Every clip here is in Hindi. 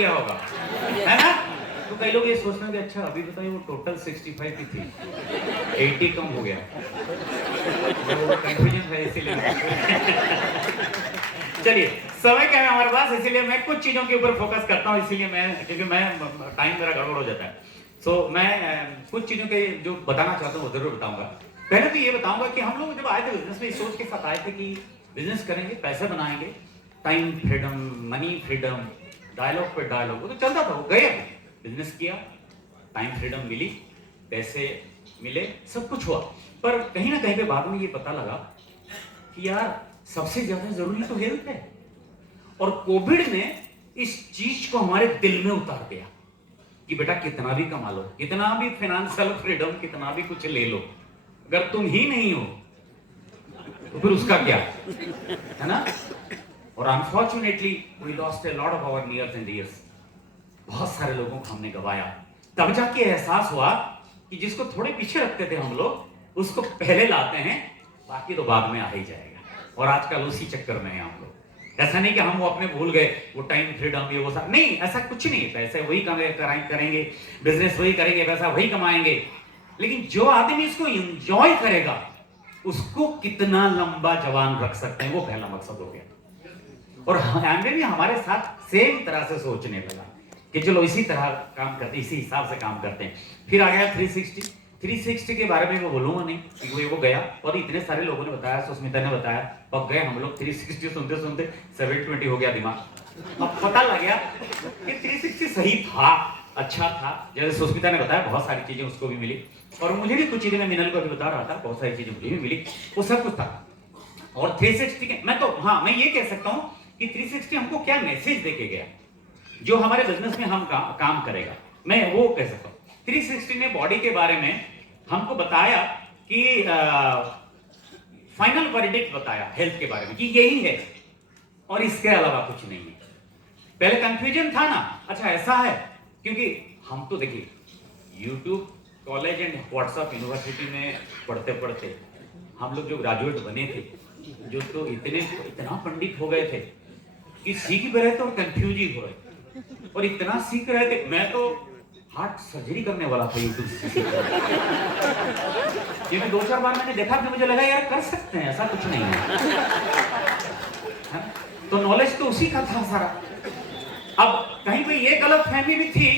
किया होगा, है ना? तो कई लोग ये सोचते हैं कि अच्छा अभी बताइए वो टोटल 65 की थी, 80 कम हो गया, वो कंफ्यूजन है इसीलिए। चलिए, समय क्या है हमारे पास, इसीलिए मैं कुछ चीजों के ऊपर फोकस करता हूँ, इसीलिए क्योंकि मैं टाइम मेरा गड़बड़ हो जाता है। मैं कुछ चीजों के जो बताना चाहता हूँ वो जरूर बताऊंगा। पहले तो ये बताऊंगा कि हम लोग जब आए थे बिजनेस में इस सोच के साथ आए थे कि बिजनेस करेंगे, पैसे बनाएंगे, time freedom, money freedom, dialogue पे डायलॉग, वो तो चलता था, वो गए, बिजनेस किया, टाइम फ्रीडम मिली, पैसे मिले, सब कुछ हुआ। पर कहीं ना कहीं पे बाद में ये पता लगा कि यार सबसे ज्यादा जरूरी तो हेल्थ है। और कोविड ने इस चीज को हमारे दिल में उतार दिया कि बेटा कितना भी कमा लो, कितना भी फाइनेंशियल फ्रीडम, कितना भी कुछ ले लो, अगर तुम ही नहीं हो तो फिर उसका क्या, है ना? और unfortunately we lost a lot of our nears and dears. बहुत सारे लोगों को हमने गवाया। तब जाके एहसास हुआ कि जिसको थोड़े पीछे रखते थे हम लोग, उसको पहले लाते हैं, बाकी तो बाद में आ ही जाएगा। और आजकल उसी चक्कर में हैं हम लोग। ऐसा नहीं कि हम वो अपने भूल गए, वो टाइम फ्रीडम ये वो सब नहीं, ऐसा कुछ नहीं। पैसे वही करेंगे, बिजनेस वही करेंगे, पैसा वही कमाएंगे, लेकिन जो आदमी इसको एंजॉय करेगा उसको कितना लंबा जवान रख सकते हैं, वो पहला मकसद हो गया। और हमें भी हमारे साथ सेम तरह से सोचने लगा कि चलो इसी तरह काम करते, इसी हिसाब से काम करते हैं। फिर आ गया 360 के बारे में मैं बोलूंगा नहीं क्योंकि वो गया, और इतने सारे लोगों ने बताया, सुस्मिता ने बताया, अब गए हम लोग 360 सुनते सुनते 720 हो गया दिमाग। अब पता लग गया कि 360 सही था, अच्छा था। जैसे सुस्मिता ने बताया बहुत सारी चीजें उसको भी मिली, और मुझे भी कुछ चीजें, मैं मिनल को भी बता रहा था, बहुत सारी चीजें मुझे भी मिली, वो सब कुछ था। और 360 के मैं तो हाँ मैं ये कह सकता हूं कि 360 हमको क्या मैसेज देके गया जो हमारे बिजनेस में हम काम करेगा, मैं वो कह सकता हूं। 360 ने बॉडी के बारे में हमको बताया कि फाइनल वर्डिक्ट बताया हेल्थ के बारे में कि यही है और इसके अलावा कुछ नहीं है। पहले कंफ्यूजन था ना, अच्छा ऐसा है, क्योंकि हम तो देखिए YouTube, college and WhatsApp university में पढ़ते पढ़ते हम लोग जो ग्रेजुएट बने थे, जो तो इतना पंडित हो गए थे कि सीख भी रहे थे और कंफ्यूज ही हो रहे थे, और इतना सीख रहे थे, मैं तो हार्ट सर्जरी करने वाला था यूट्यूब से। ये मैं 2-4 बार मैंने देखा कि मुझे लगा यार कर सकते हैं, ऐसा कुछ नहीं है। तो नॉलेज तो उसी का था सारा। अब कहीं पे ये गलत फहमी भी थी,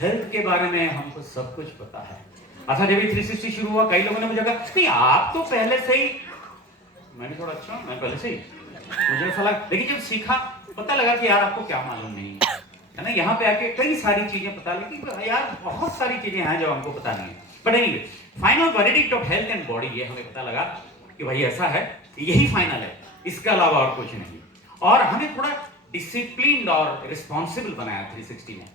हेल्थ के बारे में हमको सब कुछ पता है। अच्छा जब 360 शुरू हुआ, कई लोगों ने मुझे कहा नहीं आप तो पहले से ही, मैंने थोड़ा अच्छा मैं पहले से ही, मुझे ऐसा लगा, लेकिन जब सीखा पता लगा कि यार आपको क्या मालूम नहीं है ना। यहाँ पे आके कई सारी चीजें पता लगी, यार बहुत सारी चीजें हैं जो हमको पता नहीं है। But anyway, final verdict of health and body, ये हमें पता लगा कि भाई ऐसा है, यही फाइनल है, इसके अलावा और कुछ नहीं। और हमें थोड़ा डिसिप्लिन और रिस्पॉन्सिबल बनाया 360 ने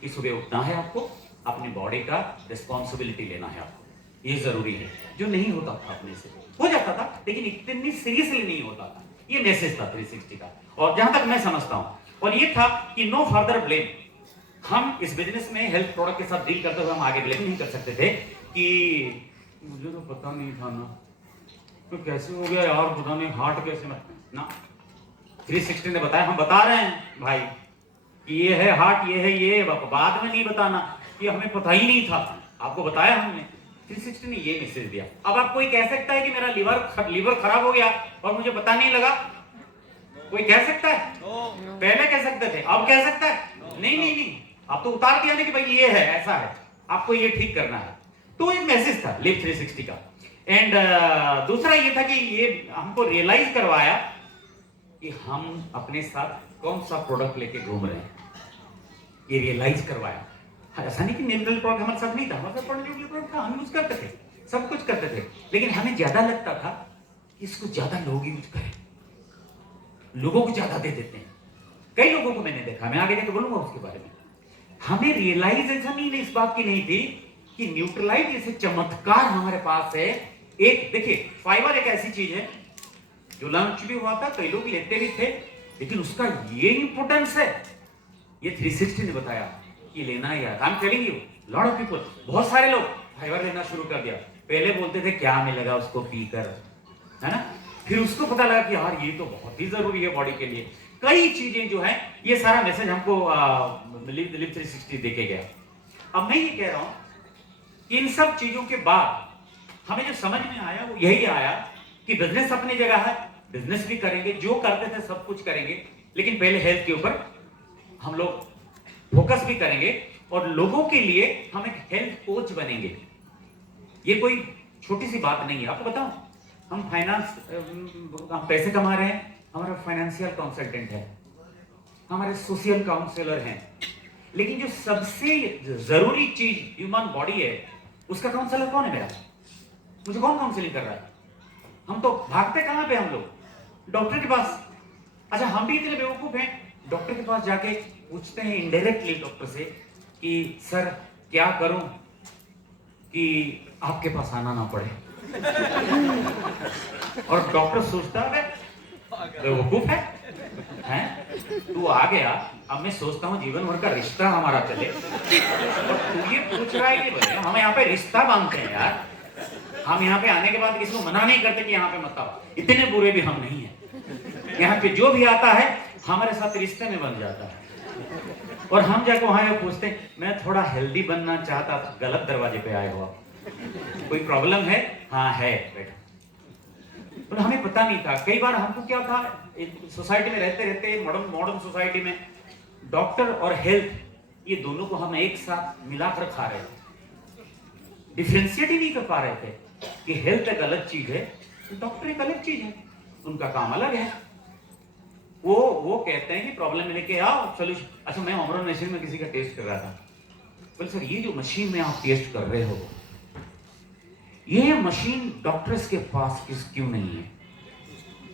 कि सुबह उठना है आपको, अपनी बॉडी का रिस्पॉन्सिबिलिटी लेना है आपको, ये जरूरी है, जो नहीं होता था अपने से, हो जाता था लेकिन इतनी सीरियसली नहीं होता था। ये मैसेज था 360 का, और जहां तक मैं समझता हूं, और ये था कि नो फर्दर ब्लेम। हम इस बिजनेस में हेल्थ प्रोडक्ट के साथ डील करते हुए हम आगे ब्लेम नहीं कर सकते थे कि मुझे तो पता नहीं था ना, तो कैसे हो गया यार, पता नहीं हार्ट कैसे ना। 360 ने बताया, हम बता रहे हैं भाई कि ये है हार्ट, ये है ये, बाद में नहीं बताना, ये हमें पता ही नहीं था, आपको बताया हमने। 360 ने ये मैसेज दिया। अब आप कोई कह सकता है कि मेरा लीवर खराब हो गया और मुझे पता नहीं लगा, कोई कह सकता है? पहले कह सकते थे, अब कह सकता है? नहीं, आप तो उतार दिया ना कि भाई ये है, ऐसा है, आपको ये ठीक करना है। तो एक मैसेज था लिव 360 का। एंड दूसरा ये था कि ये हमको रियलाइज करवाया कि हम अपने साथ कौन सा प्रोडक्ट लेके घूम रहे हैं, ये रियलाइज करवाया। ऐसा नहीं कि नेचुरल प्रोडक्ट हमारे साथ नहीं था, हमारे साथ नेचुरल प्रोडक्ट था, हम यूज करते थे, सब कुछ करते थे, लेकिन हमें ज्यादा लगता था कि इसको ज्यादा लोग यूज करें, लोगों को ज्यादा दे देते हैं। कई लोगों को मैंने देखा, मैं आगे जाकर बोलूंगा उसके बारे में। हमें रियलाइजेशन ही इस बात की नहीं थी कि न्यूट्रलाइट जैसे चमत्कार हमारे पास है। एक देखिए, फाइबर एक ऐसी चीज है जो लॉन्च भी हुआ था, कई लोग लेते भी थे, लेकिन उसका ये इंपोर्टेंस है, ये 360 ने बताया कि लेना है यार। I am telling you, lot of people, बहुत सारे लोग फाइबर लेना शुरू कर दिया। पहले बोलते थे क्या मिलेगा उसको पीकर, है ना, फिर उसको पता लगा कि यार ये तो बहुत ही जरूरी है बॉडी के लिए, कई चीजें जो है, ये सारा मैसेज हमको लिव 360 देके गया। अब मैं ये कह रहा हूं कि इन सब चीजों के बाद हमें जो समझ में आया वो यही आया कि बिजनेस अपनी जगह है, बिजनेस भी करेंगे, जो करते थे सब कुछ करेंगे, लेकिन पहले हेल्थ के ऊपर हम लोग फोकस भी करेंगे और लोगों के लिए हम एक हेल्थ कोच बनेंगे। ये कोई छोटी सी बात नहीं है। आपको बताऊं, हम हम पैसे कमा रहे हैं, हमारा फाइनेंशियल कंसल्टेंट है, हमारे सोशल काउंसलर हैं, लेकिन जो सबसे जरूरी चीज ह्यूमन बॉडी है, उसका काउंसलर कौन है मेरा? मुझे कौन काउंसलिंग कर रहा है? हम तो भागते कहां पे हम लोग? डॉक्टर के पास। अच्छा, हम भी इतने बेवकूफ हैं, डॉक्टर के पास जाके पूछते हैं इनडायरेक्टली डॉक्टर से कि सर क्या करूं कि आपके पास आना ना पड़े। और डॉक्टर सोचता है बेवकूफ है, तू आ गया, अब मैं सोचता हूँ जीवन भर का रिश्ता हमारा चले और तू ये पूछ रहा है कि भैया हम यहाँ पे रिश्ता बांधते हैं यार, हम यहाँ पे आने के बाद किसी को मना नहीं करते कि यहाँ पे मत आओ, इतने बुरे भी हम नहीं हैं। यहाँ पे जो भी आता है हमारे साथ रिश्ते में बन जाता है और हम जाके वहां पूछते हैं मैं थोड़ा हेल्दी बनना चाहता था। गलत दरवाजे पे आए हो आप, कोई प्रॉब्लम है? हाँ है बेटा। तो हमें पता नहीं था। कई बार हमको क्या था, सोसाइटी में रहते रहते मॉडर्न सोसाइटी में डॉक्टर और हेल्थ ये दोनों को हम एक साथ मिलाकर खा रहे थे, डिफ्रेंशिएट ही नहीं कर पा रहे थे कि हेल्थ एक अलग चीज है, डॉक्टर एक अलग चीज है, उनका काम अलग है। वो कहते हैं कि प्रॉब्लम लेके आओ सोल्यूशन। अच्छा, मैं अमरोन मशीन में किसी का टेस्ट कर रहा था, बोले सर ये जो मशीन में आप टेस्ट कर रहे हो, ये मशीन डॉक्टर्स के पास क्यों नहीं है?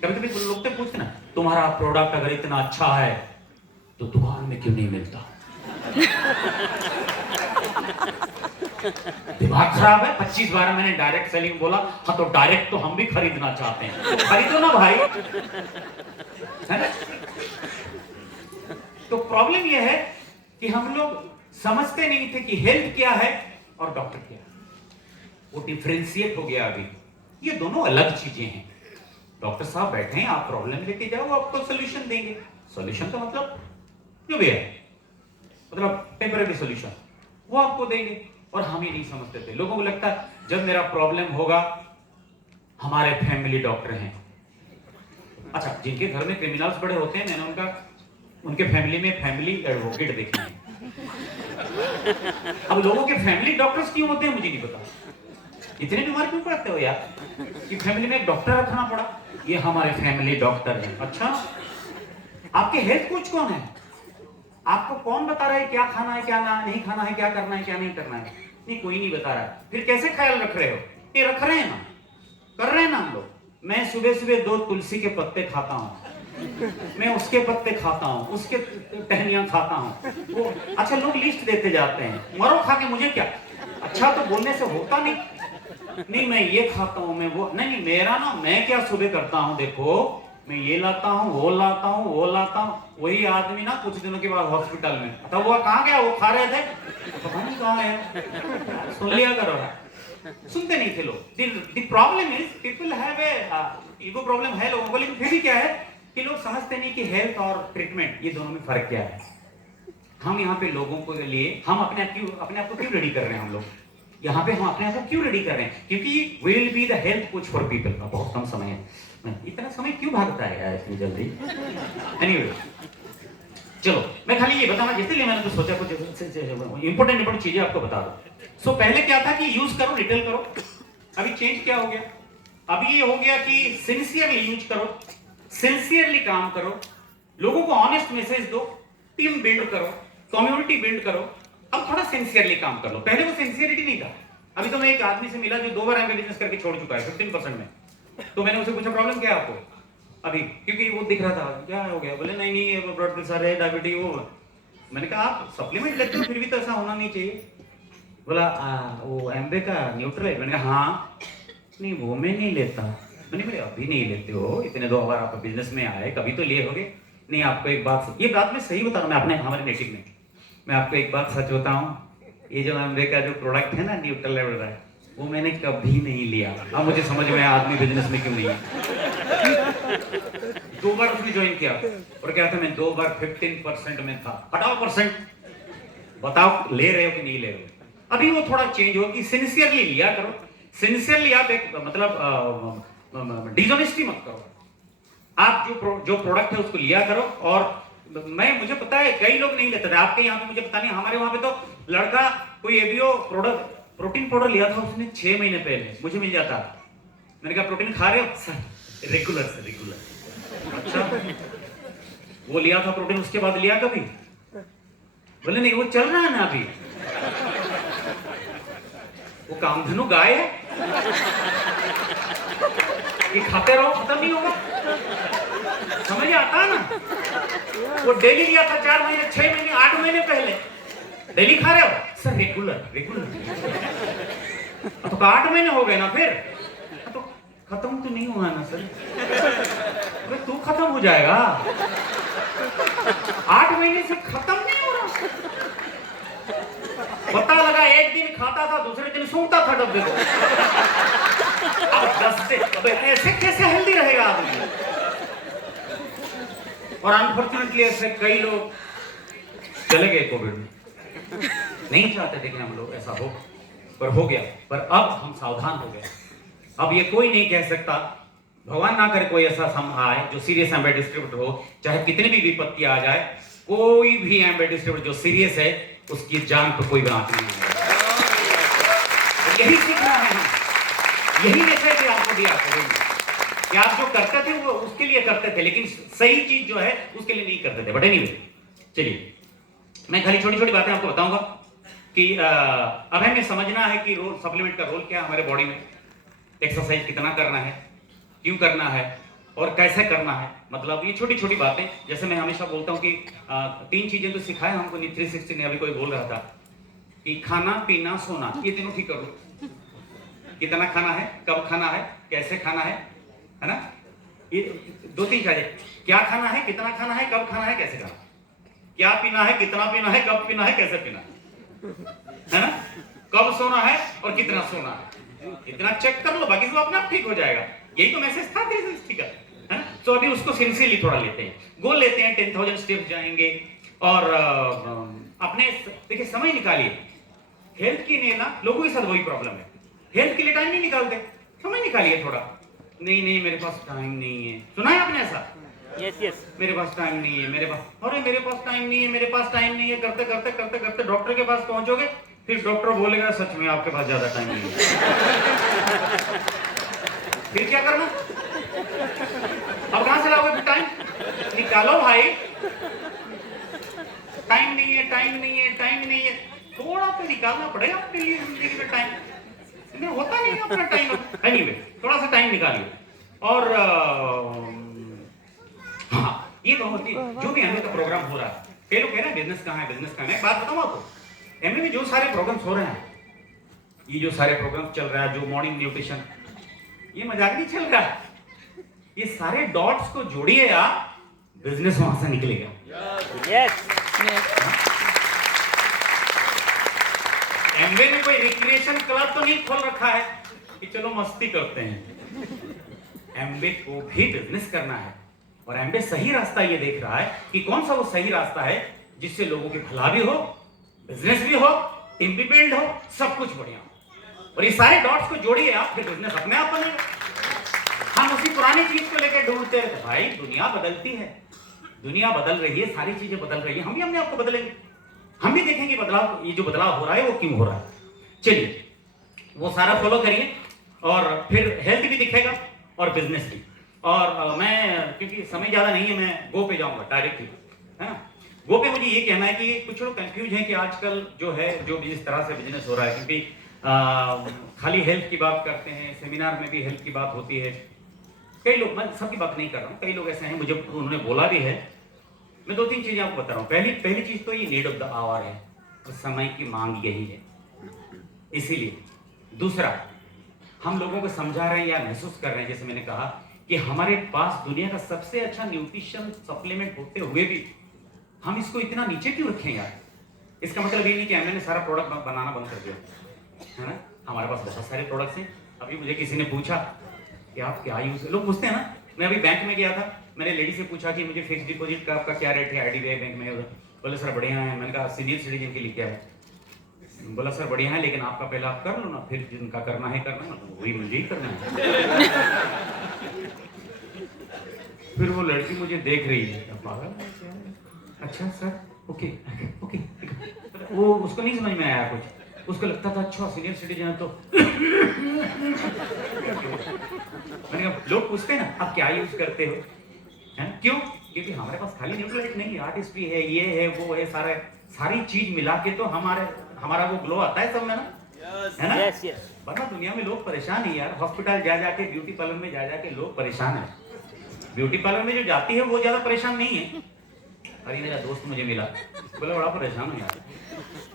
कभी कभी लोग तो पूछते ना, तुम्हारा प्रोडक्ट अगर इतना अच्छा है तो दुकान में क्यों नहीं मिलता? दिमाग खराब है। 25 बार मैंने डायरेक्ट सेलिंग बोला, हाँ तो डायरेक्ट तो हम भी खरीदना चाहते हैं, तो खरीदो ना भाई, है ना? तो प्रॉब्लम यह है कि हम लोग समझते नहीं थे कि हेल्थ क्या है और डॉक्टर क्या है। वो डिफरेंशिएट हो गया अभी, ये दोनों अलग चीजें हैं। डॉक्टर साहब बैठे हैं, आप प्रॉब्लम लेके जाओ, आपको सोल्यूशन देंगे। सोल्यूशन का मतलब जो भी है, मतलब टेम्परेरी सोल्यूशन, वो आपको देंगे। और हम ही नहीं समझते थे। लोगों को लगता है जब मेरा प्रॉब्लम होगा हमारे फैमिली डॉक्टर हैं। अच्छा, जिनके घर में क्रिमिनल्स बड़े होते हैं, मैंने उनके फैमिली में फैमिली एडवोकेट देखे हैं। अब लोगों के फैमिली डॉक्टर्स क्यों होते हैं मुझे नहीं पता। इतने बीमार क्यों पड़ते हो यार कि फैमिली में एक डॉक्टर रखना पड़ा? ये हमारे फैमिली डॉक्टर हैं। अच्छा, आपके हेल्थ कोच कौन है? आपको कौन बता रहा है क्या खाना है, क्या ना नहीं खाना है, क्या करना है, क्या नहीं करना है? नहीं, कोई नहीं बता रहा। फिर कैसे ख्याल रख रहे हो? ये रख रहे हैं ना, कर रहे हैं ना हम लोग। मैं सुबह सुबह 2 तुलसी के पत्ते खाता हूँ, मैं उसके पत्ते खाता हूँ, उसके टहनियां खाता हूँ। वो अच्छा, लोग लिस्ट देते जाते हैं, मरो खा के, मुझे क्या? अच्छा, तो बोलने से होता नहीं मैं ये खाता हूँ, मैं वो नहीं, मेरा ना, मैं क्या सुबह करता हूँ, देखो मैं ये लाता हूँ, वो लाता हूँ, वो लाता हूँ। वही आदमी ना कुछ दिनों के बाद हॉस्पिटल में, तो वो कहाँ गया? वो खा रहे थे, पता नहीं कहाँ है। सुन लिया करो, सुनते नहीं थे लोग। The problem is people have a ego problem है लोगों को, लेकिन फिर भी क्या है कि लोग समझते नहीं कि हेल्थ और ट्रीटमेंट ये दोनों में फर्क क्या है। हम यहाँ पे लोगों के लिए हम अपने आप को क्यों रेडी कर रहे हैं? हम लोग यहाँ पे हम अपने आप को क्यों रेडी कर रहे हैं? क्योंकि we will be the health coach for people. का बहुत कम समय है, इतना समय क्यों भागता है यार इतनी जल्दी? एनीवे, चलो मैं खाली ये बताना, इसलिए मैंने तो सोचा कुछ इंपॉर्टेंट चीजें आपको बता दो। सो पहले क्या था कि यूज करो, रिटेल करो। अभी चेंज क्या हो गया? अभी ये हो गया कि सिंसियरली यूज करो, सिंसियरली काम करो, लोगों को ऑनेस्ट मैसेज दो, टीम बिल्ड करो, कम्युनिटी बिल्ड करो। अब थोड़ा सिंसियरली काम कर लो। पहले वो सिंसियरिटी नहीं था। अभी तो मैं एक आदमी से मिला जो 2 बार एमबी बिजनेस करके छोड़ चुका है 15% में। तो मैंने उसे पूछा प्रॉब्लम क्या है आपको अभी, क्योंकि वो दिख रहा था क्या हो गया? बोले नहीं ब्लड प्रेशर है, डायबिटीज। वो मैंने कहा आप सप्लीमेंट लेते हो फिर भी तो ऐसा होना नहीं चाहिए। बोला वो एमबे का न्यूट्रल है। मैंने कहा हाँ, नहीं वो मैं नहीं लेता। मैंने अभी नहीं लेते हो, इतने 2 बार आप बिजनेस में आए, कभी तो लिए होगे। नहीं, आपको एक बात, ये बात मैं सही बता रहा हूँ, मैं अपने हमारे नेटिव में, मैं आपको एक बात सच बताऊं, ये जो एमबे का जो प्रोडक्ट है ना, न्यूट्रल लेवल है, वो मैंने कभी नहीं लिया। अब मुझे समझ में आया आदमी बिजनेस में क्यों नहीं है। 2 बार उसने ज्वाइन किया और क्या था, मैं 2 बार 15% में था। हटाओ परसेंट, बताओ ले रहे हो कि नहीं ले रहे हो। अभी वो थोड़ा चेंज हो कि सिंसियरली लिया करो, सिंसियरली आप एक मतलब डिसऑनेस्टी मत करो। आप जो प्रोडक्ट है उसको लिया करो। और मुझे पता है कई लोग नहीं लेते थे आपके यहाँ पे, मुझे पता नहीं, हमारे वहां पे तो लड़का कोई एबीओ प्रोटीन पाउडर लिया था उसने 6 महीने पहले, मुझे मिल जाता। मैंने कहा प्रोटीन खा रहे हो सर? रेगुलर से रेगुलर। अच्छा, वो लिया था प्रोटीन, उसके बाद लिया कभी? बोले नहीं, वो चल रहा है ना अभी, वो कामधेनु गाय है, ये खाते रहो खत्म नहीं होगा। समझ आता है ना? वो डेली लिया था 4 महीने, 6 महीने, 8 महीने पहले। डेली खा रहे हो सर? Regular regular. तो 8 महीने हो गए ना, फिर तो खत्म तो नहीं हुआ ना सर? अरे तू खत्म हो जाएगा, 8 महीने से खत्म नहीं हो रहा। पता लगा एक दिन खाता था, दूसरे दिन सूंघता था डब्बे को। अब 10 से ऐसे कैसे हेल्दी रहेगा आदमी? और अनफॉर्चुनेटली ऐसे कई लोग चले गए कोविड में। नहीं चाहते थे कि हम लोग ऐसा हो, पर हो गया। पर अब हम सावधान हो गए। अब ये कोई नहीं कह सकता, भगवान ना करे कोई ऐसा सम आए जो सीरियस एम्बेड डिस्ट्रीब्यूटर हो, चाहे कितनी भी विपत्ति आ जाए, कोई भी एम्बेड डिस्ट्रीब्यूटर जो सीरियस है उसकी जान पर कोई बात नहीं है। यही सीखना है हमें, यही मैसेज आपको दिया करेंगे कि आप जो करते थे वो उसके लिए करते थे, लेकिन सही चीज जो है उसके लिए नहीं करते थे। बट एनीवे, चलिए मैं खाली छोटी छोटी बातें आपको बताऊंगा कि अब हमें समझना है कि रोल सप्लीमेंट का रोल क्या है हमारे बॉडी में, एक्सरसाइज कितना करना है, क्यों करना है और कैसे करना है। मतलब ये छोटी छोटी बातें, जैसे मैं हमेशा बोलता हूँ कि 3 चीजें तो सिखाए हमको 360 ने। अभी कोई बोल रहा था कि खाना पीना सोना, ये तीनों ठीक कर लो। कितना खाना है, कब खाना है, कैसे खाना है ना? ये 2-3 चीजें, क्या खाना है, कितना खाना है, कब खाना है, कैसे खाना है। क्या पीना है, कितना पीना है, कब पीना है, कैसे पीना है ना? कब सोना है और कितना सोना है, इतना चेक कर लो, बाकी सब अपने आप ठीक हो जाएगा। यही तो मैसेज था, ठीक है ना? तो अभी उसको सिंसियरली थोड़ा लेते हैं, गोल लेते हैं, 10,000 स्टेप्स जाएंगे। और अपने देखिए समय निकालिए। हेल्थ की नहीं ना, लोगों के साथ वही प्रॉब्लम है, हेल्थ के लिए टाइम नहीं निकालते। समय निकालिए थोड़ा। नहीं मेरे पास टाइम नहीं है, सुना है आपने ऐसा? यस, मेरे पास टाइम नहीं है, मेरे पास, अरे मेरे पास टाइम नहीं है, मेरे पास टाइम नहीं है, करते करते करते करते डॉक्टर के पास पहुंचोगे, फिर डॉक्टर बोलेगा सच में आपके पास ज्यादा टाइम नहीं है। फिर क्या करना? अब कहां से लाओगे फिर टाइम? निकालो भाई। टाइम नहीं है, टाइम नहीं है, टाइम नहीं है, थोड़ा तो निकालना पड़ेगा अपने लिए जिंदगी में टाइम। होता नहीं अपना टाइम। एनीवे, थोड़ा सा टाइम निकालिए। और हाँ, ये बहुत ही जो भी एमए का प्रोग्राम हो रहा है, कई लोग कह रहे हैं बिजनेस कहाँ है, बिजनेस कहाँ है। एक बात बताऊं आपको, एमए में जो सारे प्रोग्राम्स हो रहे हैं, ये जो सारे प्रोग्राम चल रहा है, जो मॉर्निंग न्यूट्रिशन, ये मजाक नहीं चल रहा है। ये सारे डॉट्स को जोड़िए आप, बिजनेस वहां से निकलेगा। यस। एमवे में कोई रिक्रिएशन क्लब तो नहीं खोल रखा है कि चलो मस्ती करते हैं। एमवे को भी बिजनेस करना है, और एमवे सही रास्ता ये देख रहा है कि कौन सा वो सही रास्ता है जिससे लोगों की भला भी हो, बिजनेस भी हो, टीम भी बिल्ड हो, सब कुछ बढ़िया हो। और ये सारे डॉट्स को जोड़िए आप, फिर बिजनेस अपने आप बनेगा। हम उसी पुरानी चीज को लेकर ढूंढते रहते, भाई दुनिया बदलती है, दुनिया बदल रही है, सारी चीजें बदल रही है, हम भी अपने आप को बदलेंगे, हम भी देखेंगे बदलाव, ये जो बदलाव हो रहा है वो क्यों हो रहा है। चलिए वो सारा फॉलो करिए, और फिर हेल्थ भी दिखेगा और बिजनेस भी। और मैं, क्योंकि समय ज्यादा नहीं है, मैं गो पे जाऊंगा डायरेक्टली, है ना? गो पे मुझे ये कहना है कि कुछ लोग कंफ्यूज हैं कि आजकल जो है, जो जिस तरह से बिजनेस हो रहा है, क्योंकि खाली हेल्थ की बात करते हैं, सेमिनार में भी हेल्थ की बात होती है। कई लोग, मैं सबकी बात नहीं कर रहा हूँ, कई लोग ऐसे हैं, मुझे उन्होंने बोला भी है। मैं 2-3 चीजें आपको बता रहा हूँ। पहली चीज तो ये नीड ऑफ द आवर है, तो समय की मांग यही है, इसीलिए। दूसरा, हम लोगों को समझा रहे हैं या महसूस कर रहे हैं, जैसे मैंने कहा कि हमारे पास दुनिया का सबसे अच्छा न्यूट्रिशन सप्लीमेंट होते हुए भी हम इसको इतना नीचे क्यों रखें यार? इसका मतलब ये नहीं कि हमने सारा प्रोडक्ट बनाना बंद कर दिया, है ना? हमारे पास बहुत सारे प्रोडक्ट्स हैं। अभी मुझे किसी ने पूछा कि आप क्या यूज, लोग पूछते हैं ना। मैं अभी बैंक में गया था, मैंने लेडी से पूछा कि मुझे फिक्स डिपॉजिट का आपका क्या रेट है IDBI बैंक में? बोले सर बढ़िया है। मैंने कहा सीनियर सिटीजन के लिए क्या है? बोला सर बढ़िया है, लेकिन आपका पहले आप कर लो ना, फिर जिनका करना है करना ना, तो वही मुझे ही करना है। फिर वो लड़की मुझे देख रही है, पागल। अच्छा सर, ओके ओके। वो उसको नहीं समझ में आया कुछ, उसको लगता था अच्छा सीनियर सिटीजन है तो। मैंने कहा लोग पूछते हैं ना आप क्या यूज करते हो, है ना? क्यों? क्योंकि हमारे पास खाली न्यूक्लियोटाइड नहीं, आर्टिस्ट्री है, ये है वो है, सारी चीज मिला के तो हमारा वो ग्लो आता है सब में ना, है ना? Yes yes. वरना दुनिया में लोग परेशान है यार, हॉस्पिटल जा जाके, ब्यूटी पार्लर में जा जाके लोग परेशान है। ब्यूटी पार्लर में जो जाती है वो ज्यादा परेशान नहीं है। अरे मेरा दोस्त मुझे मिला, बोले बड़ा परेशान हो यार।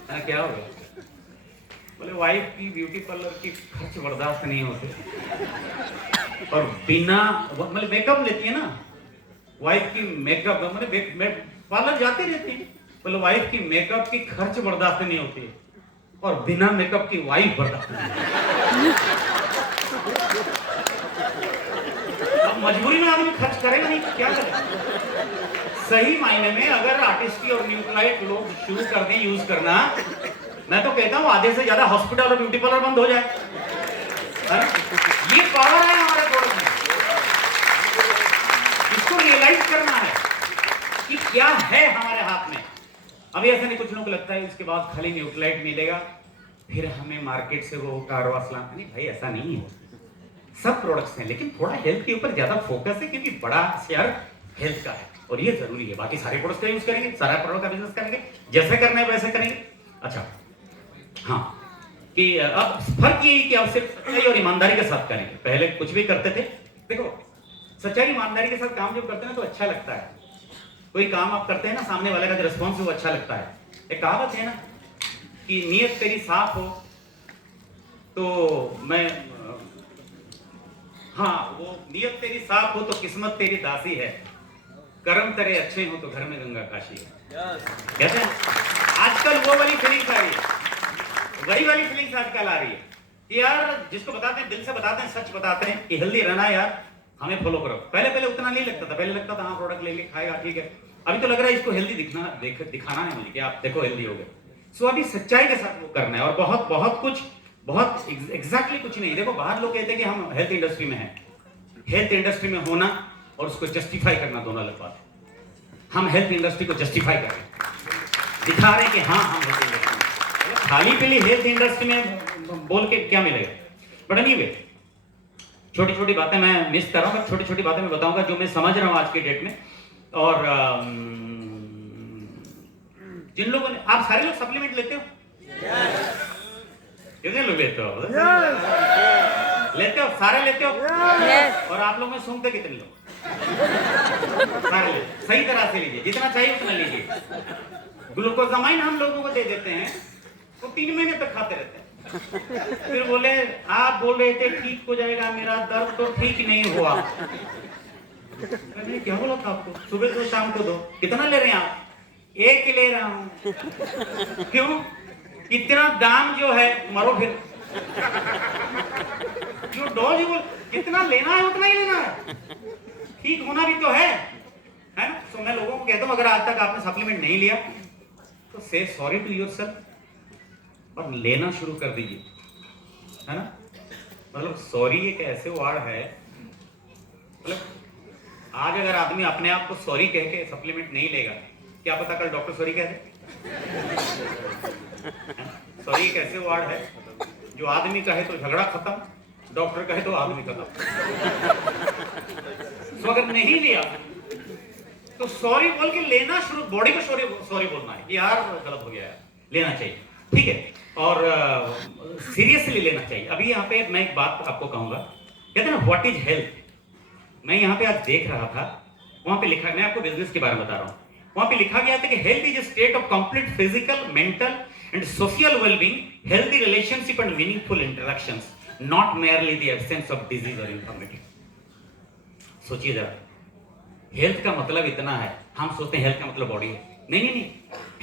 मैंने क्या हो गया? बोले वाइफ की ब्यूटी पार्लर की खर्च बर्दाश्त नहीं होते, और बिना मतलब मेकअप लेती है ना, वाइफ की मेकअप मतलब पार्लर जाते रहती है, बोले वाइफ की मेकअप की खर्च बर्दाश्त नहीं होती, और बिना मेकअप की वाइफ बर्दाश्त नहीं। अब मजबूरी में आदमी खर्च करेगा नहीं, क्या करेगा? सही मायने में अगर आर्टिस्ट्री और न्यूक्लियोटाइड लोग शुरू कर दें यूज करना, मैं तो कहता हूं आधे से ज्यादा हॉस्पिटल और ब्यूटी पार्लर बंद हो जाए। ये पावर है हमारे प्रोडक्ट में, इसको रियलाइज करना है कि क्या है हमारे हाथ में। अभी ऐसा नहीं, कुछ लोगों को लगता है इसके बाद खाली न्यूक्लियोटाइड मिलेगा फिर हमें मार्केट से वो कारवास लाना, नहीं भाई ऐसा नहीं है। सब प्रोडक्ट्स हैं, लेकिन थोड़ा हेल्थ के ऊपर ज्यादा फोकस है, क्योंकि बड़ा शेयर हेल्थ का है और ये जरूरी है। बाकी सारे प्रोडक्ट्स का यूज करेंगे, सारा प्रोडक्ट का बिजनेस करेंगे, जैसे करना है वैसे करेंगे। अच्छा हाँ, कि अब फर्क ये है कि आप सिर्फ सच्चाई और ईमानदारी के साथ करेंगे। पहले कुछ भी करते थे, देखो सच्चाई ईमानदारी के साथ काम जब करते हैं तो अच्छा लगता है। कोई काम आप करते हैं ना, सामने वाले का जो रिस्पॉन्स है वो अच्छा लगता है। एक कहावत है ना कि नीयत तेरी साफ हो तो मैं हाँ, वो नीयत तेरी साफ हो तो किस्मत तेरी दासी है, कर्म तेरे अच्छे हो तो घर में गंगा काशी है। कैसे आजकल वो वाली फीलिंग्स आ रही है, वही वाली फीलिंग्स आजकल आ रही है कि यार जिसको बताते हैं, दिल से बताते हैं, सच बताते हैं कि हेल्दी रहना है यार, हमें फॉलो करो। पहले उतना नहीं लगता था, पहले लगता था हाँ प्रोडक्ट ले खाएगा ठीक है। अभी तो लग रहा है इसको हेल्दी दिखाना है मुझे कि आप देखो हेल्दी हो गए। सो अभी सच्चाई के साथ वो करना है, और बहुत कुछ, बहुत एग्जैक्टली कुछ नहीं। देखो बाहर लोग कहते हैं कि हम हेल्थ इंडस्ट्री में हैं, हेल्थ इंडस्ट्री में होना और उसको जस्टिफाई करना दोनों अलग बात है। हम हेल्थ इंडस्ट्री को जस्टिफाई कर रहे हैं, दिखा रहे हैं कि हाँ हम हेल्थ इंडस्ट्री में, खाली पीली हेल्थ इंडस्ट्री में बोल के क्या मिलेगा। बट एनीवे छोटी छोटी बातें मैं मिस कर रहा हूँ, छोटी छोटी बातें मैं बताऊंगा जो मैं समझ रहा हूँ आज के डेट में। और जिन लोगों ने, आप सारे लोग सप्लीमेंट लेते हो? कितने लोग लेते हो? लेते हो? सारे लेते हो? और आप लोग में सूंघते कितने लोग? सारे लेते। सही तरह से लीजिए, जितना चाहिए उतना लीजिए। ग्लूकोजामाइन हम लोगों को दे देते हैं, वो 3 महीने तक खाते रहते हैं। फिर बोले आप बोल रहे थे ठीक हो जाएगा मेरा दर्द, तो ठीक नहीं हुआ। मैंने क्या बोला था आपको? सुबह तो शाम को दो। कितना ले रहे हैं आप? 1 ले रहा हूं। क्यों? इतना दाम जो है, मरो फिर। जो डोज बोल कितना लेना है उतना ही लेना है, ठीक होना भी तो है ना? तो मैं लोगों को कहता हूं अगर आज तक आपने सप्लीमेंट नहीं लिया तो से सॉरी टू योरसेल्फ और लेना शुरू कर दीजिए, है ना? मतलब सॉरी एक ऐसे वर्ड है, मतलब आज अगर आदमी अपने आप को सॉरी कह के सप्लीमेंट नहीं लेगा, क्या पता कल डॉक्टर सॉरी कह दे। सॉरी एक ऐसे वर्ड है जो आदमी कहे तो झगड़ा खत्म, डॉक्टर कहे तो आदमी खत्म। तो अगर नहीं लिया तो सॉरी बोल के लेना शुरू, बॉडी को सॉरी बोलना है कि यार गलत हो गया है, लेना चाहिए, ठीक है, और सीरियसली लेना चाहिए। अभी यहाँ पे मैं एक बात आपको कहूंगा, कहते हैं ना व्हाट इज हेल्थ। मैं यहाँ पे आज देख रहा था, वहां पे लिखा, मैं आपको बिजनेस के बारे में बता रहा हूँ, वहां पे लिखा गया था कि health is a state of complete physical, mental and social wellbeing, healthy relationship and meaningful interactions, not merely the absence of disease और इंफॉर्मेटिव। सोचिए जरा, हेल्थ का मतलब इतना है, हम सोचते हैं हेल्थ का मतलब बॉडी है, नहीं नहीं नहीं,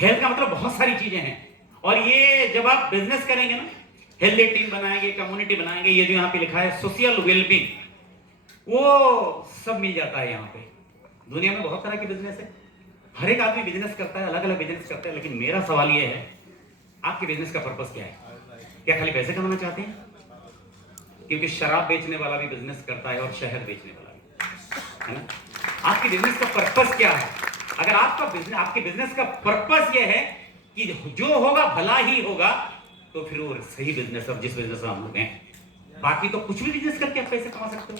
हेल्थ का मतलब बहुत सारी चीजें हैं। और ये जब आप बिजनेस करेंगे ना, हेल्दी टीम बनाएंगे, कम्युनिटी बनाएंगे, ये जो यहाँ पे लिखा है सोशल वेलबींग, वो सब मिल जाता है यहाँ पे। दुनिया में बहुत तरह के बिजनेस है, हर एक आदमी बिजनेस करता है, अलग अलग बिजनेस करता है, लेकिन मेरा सवाल ये है, आपके बिजनेस का पर्पस क्या है? क्या खाली पैसे कमाना चाहते हैं? क्योंकि शराब बेचने वाला भी बिजनेस करता है और शहद बेचने वाला भी, है ना? आपके बिजनेस का पर्पस क्या है? अगर आपके बिजनेस का पर्पस यह है कि जो होगा भला ही होगा, तो फिर वो सही बिजनेस है, जिस बिजनेस में हम लोग हैं। बाकी तो कुछ भी बिजनेस करके आप पैसे कमा सकते हो,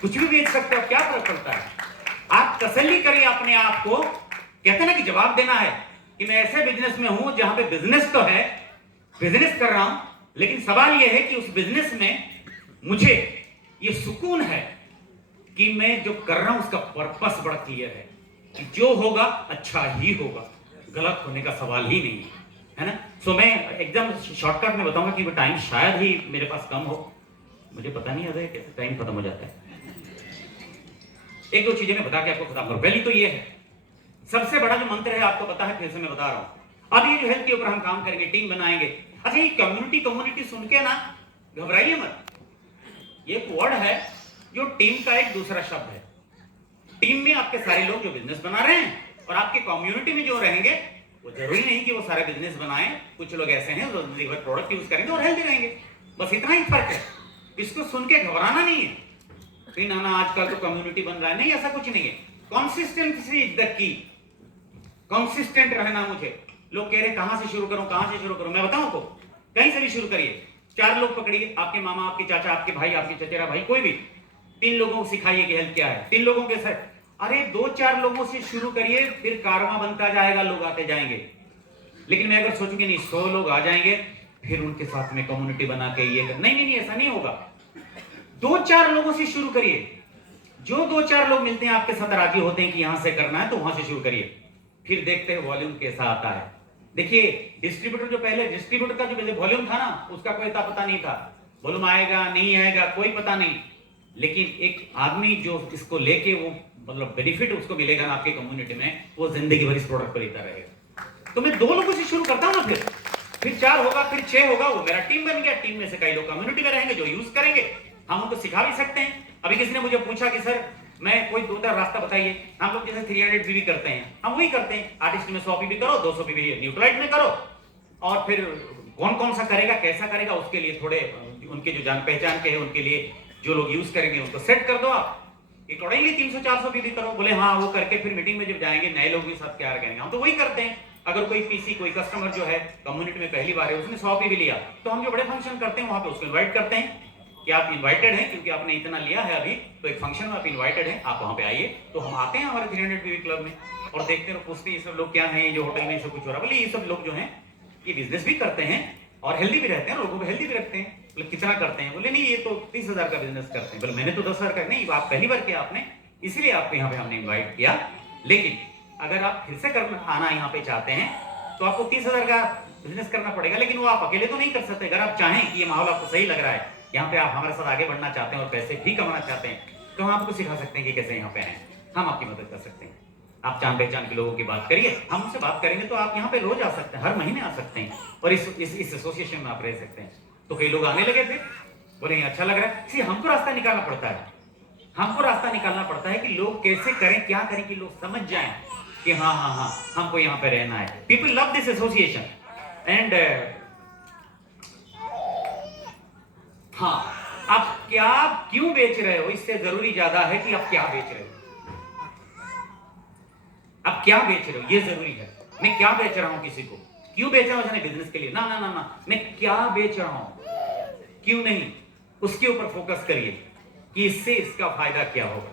कुछ भी बेच सकते हो, क्या फर्क पड़ता है? आप तसल्ली करिए अपने आप को। कहते हैं ना कि जवाब देना है कि मैं ऐसे बिजनेस में हूं जहां पे बिजनेस तो है, बिजनेस कर रहा हूं, लेकिन सवाल यह है कि उस बिजनेस में मुझे ये सुकून है कि मैं जो कर रहा हूं उसका पर्पस बड़ा क्लियर है कि जो होगा अच्छा ही होगा, गलत होने का सवाल ही नहीं है ना? सो मैं एकदम शॉर्टकट में बताऊंगा कि वो टाइम शायद ही मेरे पास कम हो, मुझे पता नहीं आता है कैसे टाइम खत्म हो जाता है। एक दो चीजें मैं बता के आपको खत्म करूं। पहली तो ये है, सबसे बड़ा जो मंत्र है आपको पता है, फिर से मैं बता रहा हूं। अब ये जो हेल्थ के ऊपर हम काम करेंगे, टीम बनाएंगे। अच्छा, ये कम्युनिटी सुन के ना घबराइए मत, ये एक वर्ड है जो टीम का एक दूसरा शब्द है। टीम में आपके सारे लोग जो बिजनेस बना रहे हैं, और आपके कम्युनिटी में जो रहेंगे, वो जरूरी नहीं कि वो सारे बिजनेस बनाएं। कुछ लोग ऐसे हैं जो लिवर प्रोडक्ट यूज करेंगे और हेल्दी रहेंगे, बस इतना ही फर्क है। इसको सुन के घबराना नहीं है कि ना आजकल तो कम्युनिटी बन रहा है, नहीं, ऐसा कुछ नहीं है। Consistency is the key, consistent रहना। मुझे लोग कह रहे कहां से शुरू करूं, कहां से शुरू करूं, मैं बताऊं को, कहीं से भी शुरू करिए। 4 लोग पकड़िए, आपके मामा, आपके चाचा, आपके भाई, आपके चचेरा भाई, कोई भी 3 लोगों को सिखाइए कि हेल्थ क्या है। 3 लोगों के साथ, अरे 2-4 लोगों से शुरू करिए, फिर कारवां बनता जाएगा, लोग आते जाएंगे। लेकिन मैं अगर सोचूंगी नहीं 100 लोग आ जाएंगे, फिर उनके साथ में कम्युनिटी बना के ये कर, नहीं, ऐसा नहीं होगा। 2-4 लोगों से शुरू करिए, जो 2-4 लोग मिलते हैं आपके साथ, राजी होते हैं कि यहां से करना है, तो वहां से शुरू करिए, फिर देखते हैं वॉल्यूम कैसा आता है। देखिए, डिस्ट्रीब्यूटर जो पहले डिस्ट्रीब्यूटर का जो वॉल्यूम था ना, उसका कोई पता नहीं था, वॉल्यूम आएगा नहीं आएगा कोई पता नहीं। लेकिन एक आदमी जो इसको लेके वो मतलब बेनिफिट उसको मिलेगा ना आपके कम्युनिटी में, वो जिंदगी भर इस प्रोडक्ट पर लेता रहेगा। तो मैं 2 लोगों से शुरू करता हूं ना, फिर 4 होगा, फिर 6 होगा, वो मेरा टीम बन गया। टीम में से कई लोग कम्युनिटी में रहेंगे जो यूज करेंगे, हम उनको सिखा भी सकते हैं। अभी किसी ने मुझे पूछा कि सर मैं कोई 2-4 रास्ता बताइए। हम लोग जैसे 300 पीवी करते हैं, हम वही करते हैं। आर्टिस्ट में 100 पीवी करो, 200 पीवी न्यूट्रलाइट में करो, और फिर कौन सा करेगा, कैसा करेगा, उसके लिए थोड़े उनके जो जान पहचान के हैं, उनके लिए जो लोग यूज करेंगे उनको सेट कर दो। आप अकॉर्डिंगली 300-400 पीवी करो। बोले हाँ, वो करके फिर मीटिंग में जब जाएंगे नए लोग के साथ क्या करेंगे, हम तो वही करते हैं। अगर कोई पीसी, कोई कस्टमर जो है कम्युनिटी में पहली बार है, उसने 100 पीवी लिया, तो हम जो बड़े फंक्शन करते हैं वहां पे उसको इन्वाइट करते हैं कि आप इनवाइटेड हैं, क्योंकि आपने इतना लिया है अभी, तो एक फंक्शन में आप इनवाइटेड हैं, आप वहां पे आइए। तो हम आते हैं हमारे 300 पीवी क्लब में और देखते हैं, पूछते हैं ये सब लोग क्या हैं, जो होटल में सब कुछ हो रहा है। बोले ये सब लोग जो हैं ये बिजनेस भी करते हैं और हेल्दी भी रहते हैं, लोगों को हेल्दी भी रखते हैं। बोले कितना करते हैं? बोले नहीं, ये तो 30,000 का बिजनेस करते हैं। बोले मैंने तो 10,000 का। नहीं, आप पहली बार किया आपने, इसलिए आपको यहाँ पे हमने इन्वाइट किया। लेकिन अगर आप फिर से करना आना यहाँ पे चाहते हैं, तो आपको 30,000 का बिजनेस करना पड़ेगा। लेकिन वो आप अकेले तो नहीं कर सकते। अगर आप चाहें कि ये माहौल आपको सही लग रहा है, यहाँ पे आप हमारे साथ आगे बढ़ना चाहते हैं और पैसे भी कमाना चाहते हैं, तो हम आपको सिखा सकते हैं कि कैसे यहाँ पे आए, हम आपकी मदद कर सकते हैं। आप जान पहचान के लोगों की बात करिए, हम उनसे बात करेंगे, तो आप यहाँ पे रोज आ सकते हैं, हर महीने आ सकते हैं, और इस एसोसिएशन में आप रह सकते हैं। तो कई लोग आने लगे थे, बोले अच्छा लग रहा है। सी हमको रास्ता निकालना पड़ता है, हमको रास्ता निकालना पड़ता है कि लोग कैसे करें, क्या करें कि लोग समझ जाएं कि हाँ हमको यहाँ पे रहना है। People love this association and हाँ, आप क्या क्यों बेच रहे हो, इससे जरूरी ज्यादा है कि आप क्या बेच रहे हो। आप क्या बेच रहे हो ये जरूरी है। मैं क्या बेच रहा हूं, किसी को क्यों बेच रहा हूं, जाने बिजनेस के लिए ना, मैं क्या बेच रहा हूं, क्यों नहीं, उसके ऊपर फोकस करिए कि इससे इसका फायदा क्या होगा,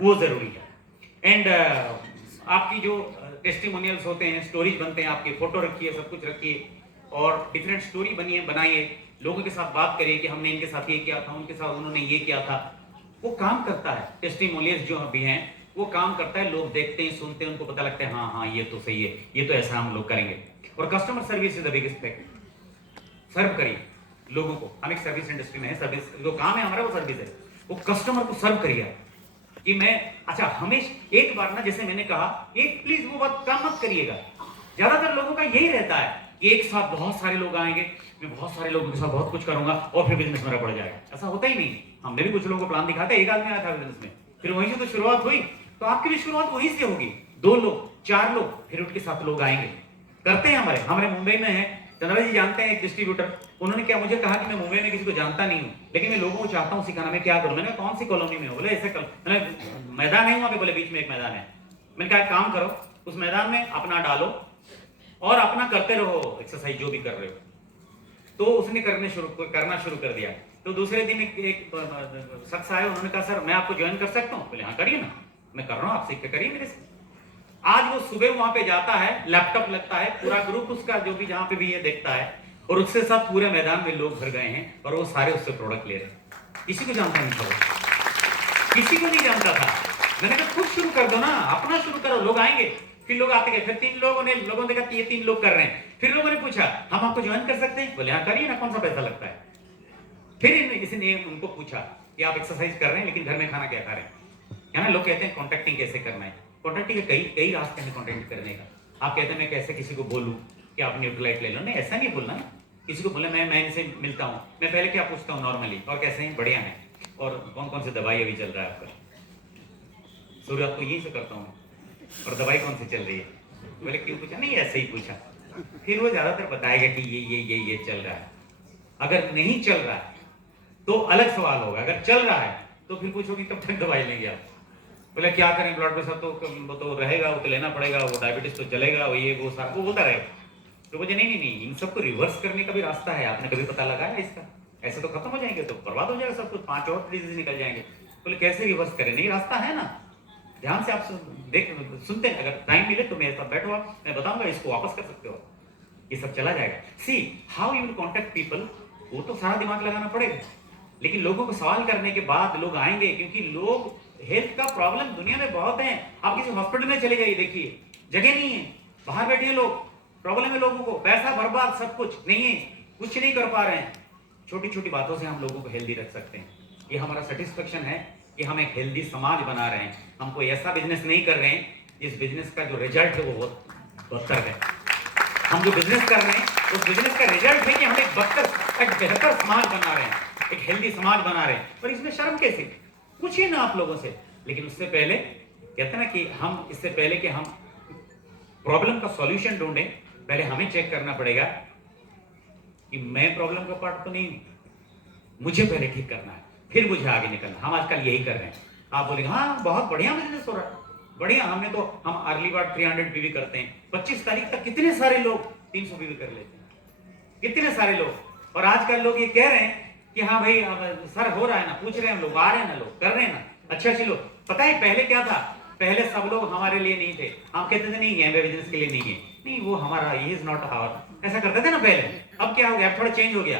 वो जरूरी है। एंड आपकी जो टेस्टिमोनियल्स होते हैं, स्टोरीज बनते हैं, आपकी फोटो रखिए, सब कुछ रखिए, और डिफरेंट स्टोरी बनाइए, लोगों के साथ बात करिए कि हमने इनके साथ ये किया था, उनके साथ उन्होंने ये किया था। वो काम करता है, टेस्टिमोनियल्स जो भी हैं वो काम करता है। लोग देखते हैं, सुनते हैं, उनको पता लगता है हाँ ये तो सही है, ये तो ऐसा हम लोग करेंगे। और customer service is the biggest fact. Serve करिए लोगों को, हम एक सर्विस इंडस्ट्री में है, सर्विस जो काम है हमारा वो सर्विस है। वो कस्टमर को सर्व करिए कि मैं अच्छा हमेशा एक बार ना, जैसे मैंने कहा, एक प्लीज वो बात काम मत करिएगा। ज्यादातर लोगों का यही रहता है कि एक साथ बहुत सारे लोग आएंगे, मैं बहुत सारे लोगों के साथ बहुत कुछ करूंगा और फिर बिजनेस मेरा बढ़ जाएगा। ऐसा होता ही नहीं। हमने भी कुछ लोगों को प्लान दिखाते, एक आदमी आया था बिजनेस में, फिर वहीं से तो शुरुआत हुई, तो आपकी भी शुरुआत वहीं से होगी। 2 लोग, 4 लोग, फिर उनके 7 लोग आएंगे। करते हैं हमारे मुंबई में है, चंद्रा जी जानते हैं एक डिस्ट्रीब्यूटर, उन्होंने क्या मुझे कहा कि मैं मुंबई में किसी को जानता नहीं हूँ, लेकिन मैं लोगों को चाहता हूँ सिखाना, मैं क्या करूँ? मैंने कहा कौन सी कॉलोनी में हो? बोले ऐसे मैदान है वहां पे, बोले बीच में एक मैदान है। मैंने कहा काम करो, उस मैदान में अपना डालो और अपना करते रहो एक्सरसाइज जो भी कर रहे हो। तो उसने करना शुरू कर दिया। तो दूसरे दिन एक शख्स आए, उन्होंने कहा सर मैं आपको ज्वाइन कर सकता हूँ? बोले हाँ करिए ना, मैं कर रहा हूँ, आप सीख के करिए मेरे से। आज वो सुबह वहां पे जाता है, लैपटॉप लगता है, पूरा ग्रुप उसका जो भी जहां पे भी ये देखता है, और उसके साथ पूरे मैदान में लोग भर गए हैं और वो सारे उससे प्रोडक्ट ले रहे हैं। किसी को जानता नहीं था, किसी को नहीं जानता था। मैंने कहा खुद शुरू कर दो ना, अपना शुरू करो, लोग आएंगे। फिर लोग आते गए, फिर 3 लोगों ने देखा कि ये 3 लोग कर रहे हैं, फिर लोगों ने पूछा हम आपको ज्वाइन कर सकते हैं? बोले हाँ करिए ना, कौन सा पैसा लगता है? फिर इसने उनको पूछा कि आप एक्सरसाइज कर रहे हैं लेकिन घर में खाना क्या खा रहे हैं? है ना, लोग कहते हैं कॉन्टेक्टिंग कैसे करना है। कॉन्टेक्टिंग के कई रास्ते हैं कॉन्टेक्ट करने का। आप कहते हैं मैं कैसे किसी को बोलूं कि आप न्यूट्रलाइट ले लो? नहीं, ऐसा नहीं बोलना है। किसी को बोले मैं इनसे मिलता हूं, मैं पहले क्या पूछता हूं नॉर्मली, और कैसे हैं? बढ़िया हैं, और कौन कौन सी दवाई अभी चल रहा है आपका? शुरुआत तो यही से करता हूँ, और दवाई कौन सी चल रही है? बोले क्यों पूछा? नहीं ऐसे ही पूछा। फिर वो ज्यादातर बताएगा कि ये चल रहा है। अगर नहीं चल रहा है तो अलग सवाल होगा, अगर चल रहा है तो फिर पूछोगे कब तक दवाई लेंगे आप? बोले क्या करें, ब्लड प्रेशर तो रहेगा, वो तो लेना पड़ेगा, वो डायबिटीज तो चलेगा, ये वो सारा वो होता रहेगा। तो मुझे नहीं, इन सबको रिवर्स करने का भी रास्ता है, आपने कभी पता लगाया इसका? ऐसे तो खत्म हो जाएंगे, तो बर्बाद हो जाएगा सब कुछ, 5 और डिजीज निकल जाएंगे। बोले कैसे रिवर्स करें? नहीं, रास्ता है ना, ध्यान से आप सुनते हैं, अगर टाइम मिले तो मेरे साथ बैठो आप, मैं बताऊंगा, इसको वापस कर सकते हो, ये सब चला जाएगा। See how you will contact people, वो तो सारा दिमाग लगाना पड़ेगा, लेकिन लोगों को सवाल करने के बाद लोग आएंगे, क्योंकि लोग हेल्थ का प्रॉब्लम दुनिया में बहुत है। आप किसी हॉस्पिटल में चले जाइए, देखिए जगह नहीं है, बाहर बैठे लोग, प्रॉब्लम है लोगों को, पैसा बर्बाद, सब कुछ नहीं है, कुछ नहीं कर पा रहे हैं। छोटी छोटी बातों से हम लोगों को हेल्दी रख सकते हैं। ये हमारा सेटिस्फेक्शन है कि हम एक हेल्दी समाज बना रहे हैं। हम कोई ऐसा बिजनेस नहीं कर रहे हैं जिस बिजनेस का जो रिजल्ट है वो बहुत बदतर है। हम जो बिजनेस कर रहे हैं उस बिजनेस का रिजल्ट है कि हम एक बेहतर समाज बना रहे हैं, एक हेल्दी समाज बना रहे हैं। और इसमें शर्म कैसे? पूछिए ना आप लोगों से। लेकिन उससे पहले कहते हैं ना कि हम इससे पहले कि हम प्रॉब्लम का सॉल्यूशन ढूंढें, पहले हमें चेक करना पड़ेगा कि मैं प्रॉब्लम का पार्ट तो नहीं हूं, मुझे पहले ठीक करना है, फिर मुझे आगे निकलना। हम आजकल यही कर रहे हैं। आप बोलेंगे हाँ बहुत बढ़िया बिजनेस हो रहा है, बढ़िया, हम अर्ली बर्ड 300 बीवी करते हैं, 25 तारीख तक कितने सारे लोग 300 बीवी कर लेते हैं, कितने सारे लोग। और आजकल लोग ये कह रहे हैं कि हाँ भाई सर हो रहा है ना, पूछ रहे हैं लोग, आ रहे हैं ना लोग, कर रहे हैं ना, अच्छा चलो। पता है पहले क्या था? पहले सब लोग हमारे लिए नहीं थे, हम कहते थे नहीं है बिजनेस के लिए नहीं है, नहीं वो हमारा ही इज नॉट आवर, ऐसा करते थे ना पहले। अब क्या हो गया? अब थोड़ा चेंज हो गया,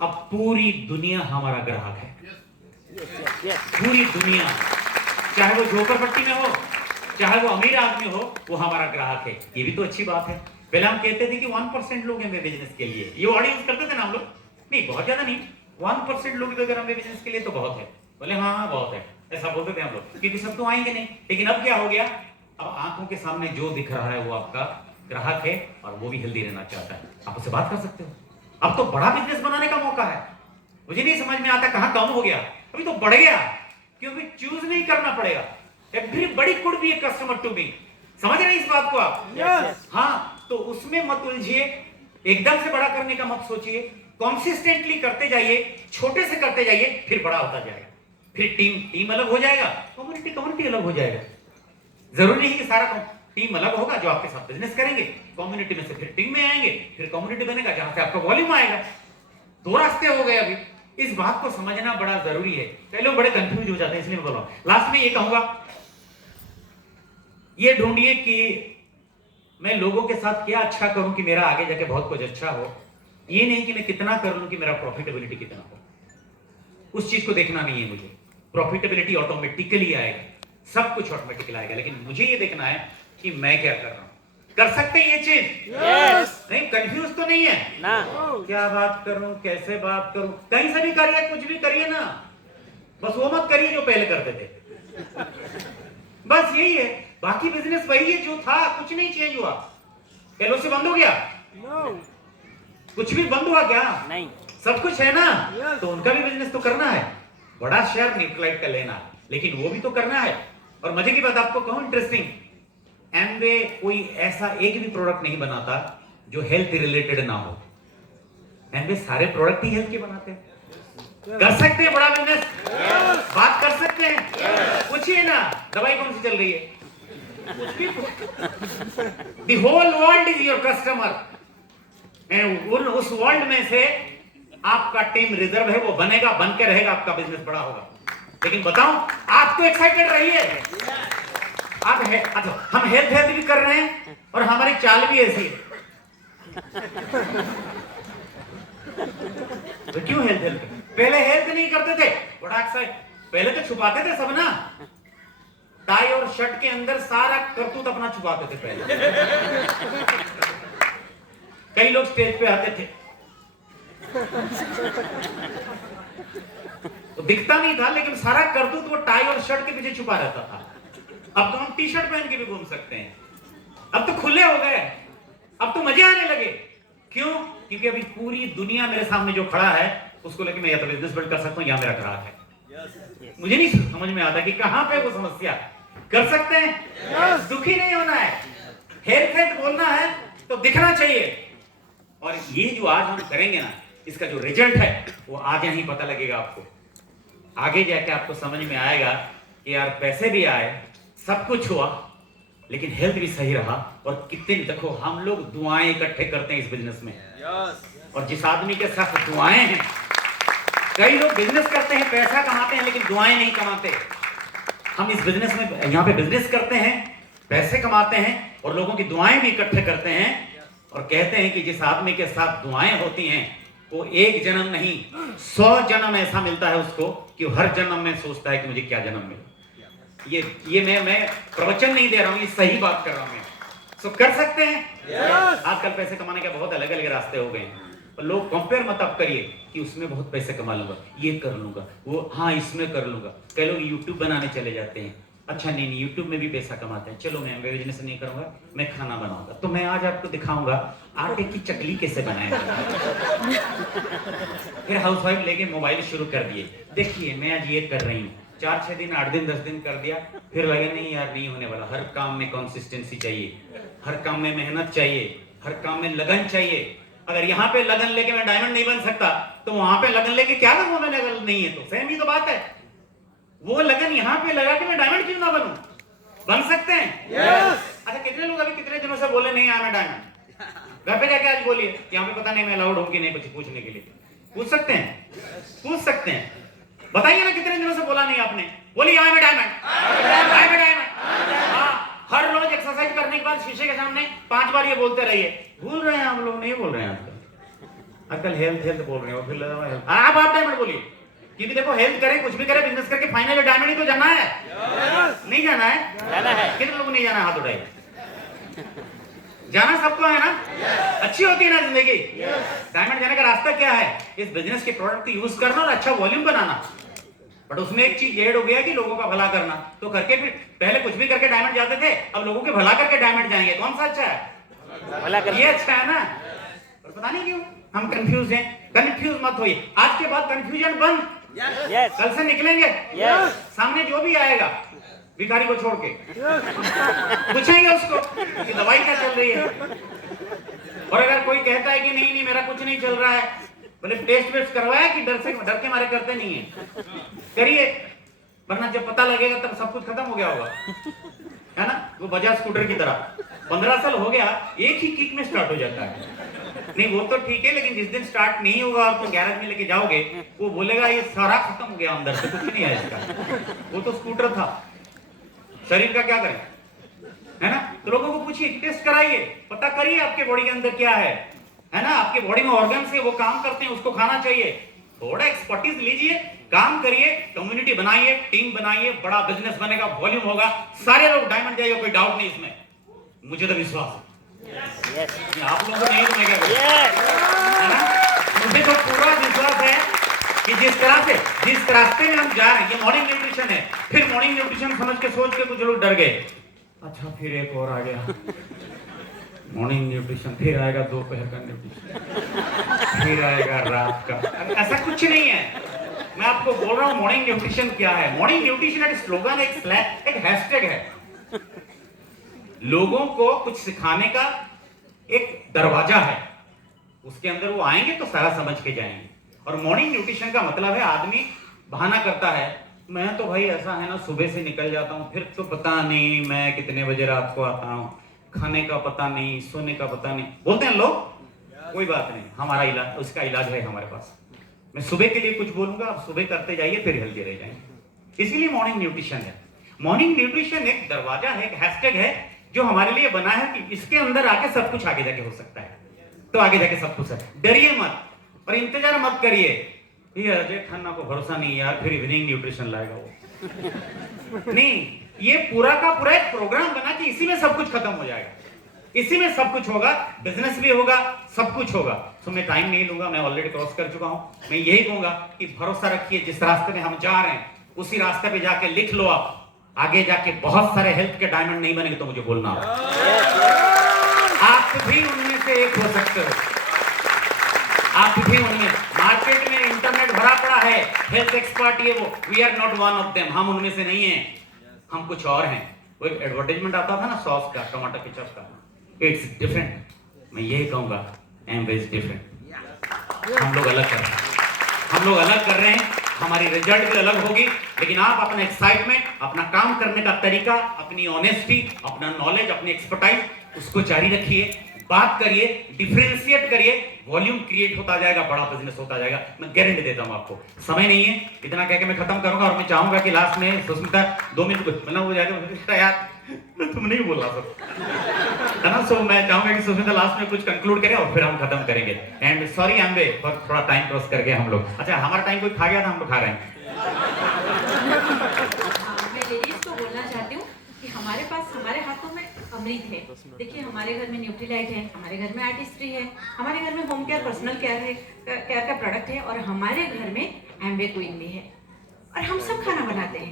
अब पूरी दुनिया हमारा ग्राहक है, पूरी दुनिया, चाहे वो झोपड़पट्टी में हो, चाहे वो अमीर आदमी हो, वो हमारा ग्राहक है। ये भी तो अच्छी बात है। पहले हम कहते थे कि 1% लोग हैं बिजनेस के लिए, ये ऑडियंस करते थे ना हम लोग, नहीं बहुत ज्यादा नहीं, 1% लोग अगर हमें बिजनेस के लिए तो बहुत है। बोले हाँ बहुत है, ऐसा बोलते थे हम लोग, क्योंकि सब तो आएंगे नहीं। लेकिन अब क्या हो गया? अब आंखों के सामने जो दिख रहा है वो आपका ग्राहक है, और वो भी हेल्दी रहना चाहता है, आप उससे बात कर सकते हो। अब तो बड़ा बिजनेस बनाने का मौका है। मुझे नहीं समझ में आता कहां कम हो गया, अभी तो बढ़ गया, क्योंकि चूज नहीं करना पड़ेगा। Everybody could be a customer to me. समझ रहे हैं इस बात को आप? yes. हाँ, तो उसमें मत उलझिए, एकदम से बड़ा करने का मत सोचिए, कॉन्सिस्टेंटली करते जाइए, छोटे से करते जाइए, फिर बड़ा होता जाएगा। फिर टीम अलग हो जाएगा, कम्युनिटी अलग हो जाएगा। जरूरी नहीं कि सारा टीम अलग होगा जो आपके साथ बिजनेस करेंगे, कम्युनिटी में से फिर टीम में आएंगे, फिर कम्युनिटी बनेगा जहां से आपका वॉल्यूम आएगा। 2 रास्ते हो गए अभी। इस बात को समझना बड़ा जरूरी है। कई लोग बड़े कंफ्यूज हो जाते हैं, इसलिए मैं बोल रहा हूं। लास्ट में ये कहूंगा, ये ढूंढिए कि मैं लोगों के साथ क्या अच्छा करूं कि मेरा आगे जाके बहुत कुछ अच्छा हो। ये नहीं कि मैं कितना कर लूं कि मेरा प्रॉफिटेबिलिटी कितना हो, उस चीज को देखना नहीं है मुझे। प्रॉफिटेबिलिटी ऑटोमेटिकली आएगा, सब कुछ ऑटोमेटिकली आएगा, लेकिन मुझे ये देखना है कि मैं क्या कर रहा हूं। कर सकते हैं ये चीज? यस। नहीं, कंफ्यूज तो नहीं है ना। क्या बात करूं, कैसे बात करूं? कहीं से भी करिए, कुछ भी करिए ना, बस वो मत करिए जो पहले करते थे। बस यही है, बाकी बिजनेस वही है जो था, कुछ नहीं चेंज हुआ। एलओसी बंद हो गया? कुछ भी बंद हुआ क्या? नहीं, सब कुछ है ना। तो उनका भी बिजनेस तो करना है, बड़ा शेयर न्यूट्रलाइट का लेना, लेकिन वो भी तो करना है। और मजे की बात आपको कहूं, इंटरेस्टिंग, एमवे कोई ऐसा एक भी प्रोडक्ट नहीं बनाता जो हेल्थ रिलेटेड ना हो। एमवे सारे प्रोडक्ट ही हेल्थ के बनाते हैं। कर सकते हैं बड़ा बिजनेस, बात कर सकते हैं, पूछिए ना दवाई कौन सी चल रही है, कुछ भी। The whole world is your customer, उस वर्ल्ड में से आपका टीम रिजर्व है, वो बनेगा, बन के रहेगा, आपका बिजनेस बड़ा होगा। लेकिन बताओ, आप तो एक्साइटेड रहिए। आप अच्छा, हम हेल्थ भी कर रहे हैं और हमारी चाल भी ऐसी है, तो क्यों हेल्थ? पहले हेल्थ नहीं करते थे, बड़ा एक्साइट, पहले तो छुपाते थे सब ना, टाई और शर्ट के अंदर सारा करतूत अपना छुपाते थे पहले। कई लोग स्टेज पे आते थे तो दिखता नहीं था, लेकिन सारा करतूत वो टाई और शर्ट के पीछे छुपा रहता था। अब तो हम टी शर्ट पहन के भी घूम सकते हैं, अब तो खुले हो गए, अब तो मजे आने लगे। क्यों? क्योंकि अभी पूरी दुनिया मेरे सामने जो खड़ा है उसको लेके मैं या तो बिजनेस बिल्ड कर सकता हूं या मेरा ग्राहक है। मुझे नहीं समझ में आता कि कहां पे वो समस्या। कर सकते हैं, दुखी नहीं होना है, हेल्थ बोलना है तो दिखना चाहिए। और ये जो आज हम करेंगे ना, इसका जो रिजल्ट है वो आज ही पता लगेगा आपको। आगे जाके आपको समझ में आएगा कि यार पैसे भी आए, सब कुछ हुआ, लेकिन हेल्थ भी सही रहा। और कितने, देखो हम लोग दुआएं इकट्ठे करते हैं इस बिजनेस में, और जिस आदमी के साथ दुआएं हैं, कई लोग बिजनेस करते हैं, पैसा कमाते हैं, लेकिन दुआएं नहीं कमाते। हम इस बिजनेस में यहाँ पे बिजनेस करते हैं, पैसे कमाते हैं और लोगों की दुआएं भी इकट्ठे करते हैं। और कहते हैं कि जिस आदमी के साथ दुआएं होती हैं वो एक जन्म नहीं 100 जन्म ऐसा मिलता है उसको कि हर जन्म में सोचता है कि मुझे क्या जन्म मिले। ये मैं प्रवचन नहीं दे रहा हूं, ये सही बात कर रहा हूं मैं। सो कर सकते हैं। आजकल पैसे कमाने के बहुत अलग अलग रास्ते हो गए हैं, और लोग कंपेयर मत आप करिए कि उसमें बहुत पैसे कमा लूंगा, ये कर लूंगा, वो हाँ इसमें कर लूंगा। कई लोग यूट्यूब बनाने चले जाते हैं, अच्छा नहीं यूट्यूब में भी पैसा कमाते हैं, चलो मैं बिजनेस नहीं करूंगा, मैं खाना बनाऊंगा। तो मैं आज आपको दिखाऊंगा आटे की चकली कैसे बनाएंगे। फिर हाउसवाइफ लेके मोबाइल शुरू कर दिए, देखिए मैं आज ये कर रही हूँ, 4-6 दिन 8 दिन 10 दिन कर दिया, फिर लगे नहीं यार नहीं होने वाला। हर काम में कंसिस्टेंसी चाहिए, हर काम में मेहनत चाहिए, हर काम में लगन चाहिए। अगर यहाँ पे लगन लेके मैं डायमंड नहीं बन सकता तो वहां पे लगन लेके क्या करूंगा? मैं लगन नहीं है तो सेम ही तो बात है। वो लगन यहाँ पे लगा के मैं डायमंड क्यों ना बनूं? बन सकते हैं। अच्छा, कितने लोग अभी कितने दिनों से बोले नहीं आना डायमंड? घर पे जाके आज बोलिए कि यहाँ पे पता नहीं मैं अलाउड हूं कि नहीं, कुछ पूछने के लिए पूछ सकते हैं, पूछ सकते हैं। बताइए ना कितने दिनों से बोला नहीं आपने? बोलिए आई एम डायमंड। हाँ, हर रोज एक्सरसाइज करने के बाद शीशे के सामने 5 बार ये बोलते रहिए। भूल रहे हैं आप लोग, नहीं बोल रहे हैं आजकल हेल्थ बोल रहे हो, फिर आप डायमंड बोलिए। क्योंकि देखो हेल्थ करें, कुछ भी करें, बिजनेस करके फाइनली डायमंड ही तो जाना है। नहीं जाना है? जाना है। कितने लोगों नहीं जाना? हाथ उठाइए। जाना सबको है ना? अच्छी होती है ना जिंदगी। डायमंड जाने का रास्ता क्या है? इस बिजनेस के प्रोडक्ट यूज करना और अच्छा वॉल्यूम बनाना। बट उसमें एक चीज ऐड हो गया कि लोगों का भला करना। तो करके फिर पहले कुछ भी करके डायमंड जाते थे, अब लोगों के भला करके डायमंड जाएंगे। कौन सा अच्छा है? भला करके। ये अच्छा है ना? और पता नहीं क्यों हम कंफ्यूज हैं। कंफ्यूज मत होइए, आज के बाद कंफ्यूजन बंद। कल से निकलेंगे, सामने जो भी आएगा भिखारी को छोड़ के पूछेंगे उसको कि दवाई क्या चल रही है। और अगर कोई कहता है कि नहीं मेरा कुछ नहीं चल रहा है, बोले टेस्ट वेस्ट करवाया कि डर के मारे करते नहीं है? करिए, वरना जब पता लगेगा तब सब कुछ खत्म हो गया होगा, है ना? वो बजाज स्कूटर की तरह 15 साल हो गया, एक ही किक में स्टार्ट हो जाता है। नहीं वो तो ठीक है, लेकिन जिस दिन स्टार्ट नहीं होगा और तो गैरेज में लेके जाओगे, वो बोलेगा ये सारा खत्म हो गया, अंदर से कुछ नहीं है इसका, वो तो स्कूटर था। शरीर का क्या करें, है ना? तो लोगों को पूछिए, टेस्ट कराइए, पता करिए आपके बॉडी के अंदर क्या है ना? आपके बॉडी में ऑर्गन से वो काम करते हैं, उसको खाना चाहिए। थोड़ा एक्सपर्टीज लीजिए, काम करिए, कम्युनिटी बनाइए, टीम बनाइए, बड़ा बिजनेस बनेगा, वॉल्यूम होगा, सारे लोग डायमंड जाएगा, कोई डाउट नहीं इसमें, मुझे तो विश्वास है। आप लोगों को नहीं तो मैं क्या करूं, है ना? मुझे तो पूरा विश्वास है कि जिस रास्ते में हम जा रहे हैं, ये मॉर्निंग न्यूट्रिशन है। फिर मॉर्निंग न्यूट्रिशन समझ के सोच के कुछ लोग डर गए, अच्छा फिर एक और आ गया मॉर्निंग न्यूट्रिशन, फिर आएगा दोपहर का न्यूट्रिशन, फिर आएगा रात का। ऐसा कुछ नहीं है, मैं आपको बोल रहा हूँ मॉर्निंग न्यूट्रिशन क्या है। मॉर्निंग न्यूट्रिशन एक स्लोगन, एक स्लैग, एक हैशटैग है। लोगों को कुछ सिखाने का एक दरवाजा है, उसके अंदर वो आएंगे तो सारा समझ के जाएंगे। और मॉर्निंग न्यूट्रिशन का मतलब है आदमी बहाना करता है, मैं तो भाई ऐसा है ना सुबह से निकल जाता हूँ, फिर तो पता नहीं मैं कितने बजे रात को आता हूँ, खाने का पता नहीं, सोने का पता नहीं, बोलते हैं लोग। कोई बात नहीं, हमारा इलाज, उसका इलाज है हमारे पास। मैं सुबह के लिए कुछ बोलूंगा, आप सुबह करते जाइए, फिर हेल्दी रह जाएंगे। इसीलिए मॉर्निंग न्यूट्रिशन है। मॉर्निंग न्यूट्रिशन एक दरवाजा है, एक हैशटैग है जो हमारे लिए बना है कि इसके अंदर आके सब कुछ आगे जाके हो सकता है। तो आगे जाके सब कुछ है, डरिए मत और इंतजार मत करिए, ये अजय खन्ना को भरोसा नहीं यार, फिर इवनिंग न्यूट्रिशन लाएगा वो। नहीं, ये पूरा का पूरा एक प्रोग्राम बना कि इसी में सब कुछ खत्म हो जाएगा, इसी में सब कुछ होगा, बिजनेस भी होगा, सब कुछ होगा। तो मैं टाइम नहीं लूंगा, मैं ऑलरेडी क्रॉस कर चुका हूं। मैं यही कहूंगा कि भरोसा रखिए, जिस रास्ते में हम जा रहे हैं उसी रास्ते पे जाके लिख लो। आप आगे जाके बहुत सारे हेल्थ के डायमंड नहीं बनेंगे तो मुझे बोलना, आप भी उनमें से एक हो सकते हो। आप भी उनमें, मार्केट में इंटरनेट भरा पड़ा है, हेल्थ एक्सपर्ट ये वो, we are not one of them, हम उनमें से नहीं हैं, हम कुछ और हैं। वो एक एडवर्टाइजमेंट आता था ना सॉस का, टमाटर केचप का, इट्स डिफरेंट। मैं यही कहूंगा, एमवे इज डिफरेंट। हम लोग अलग कर रहे हैं, हम लोग अलग कर रहे हैं, हमारी रिजल्ट भी अलग होगी। लेकिन आप अपना एक्साइटमेंट, अपना काम करने का तरीका, अपनी ऑनेस्टी, अपना नॉलेज, अपनी एक्सपर्टाइज, उसको जारी रखिए, बात करिए, डिफरेंशिएट करिए, वॉल्यूम क्रिएट होता जाएगा, बड़ा बिजनेस होता जाएगा। मैं गारंटी देता हूं आपको। समय नहीं है, इतना कह के मैं खत्म करूंगा। और मैं चाहूंगा कि लास्ट में सुष्मिता 2 मिनट मतलब हो जाएगा यार, तुम नहीं बोल रहा है ना। सो मैं चाहूंगा कि सुष्मिता लास्ट में कुछ कंक्लूड करे और फिर हम खत्म करेंगे। एंड सॉरी एमवे फॉर थोड़ा टाइम क्रॉस कर गए हम लोग। अच्छा, हमारा टाइम कोई खा गया था, हम लोग खा रहे हैं। मैं लेडीज को बोलना चाहती हूँ कि हमारे पास, हमारे हाथों में अमृत है। देखिए, हमारे घर में न्यूट्रीलाइट है, हमारे घर में आर्टिस्ट्री है, हमारे घर में होम केयर, पर्सनल केयर का प्रोडक्ट है, और हमारे घर में एमवे क्वीन भी है। और हम सब खाना बनाते हैं।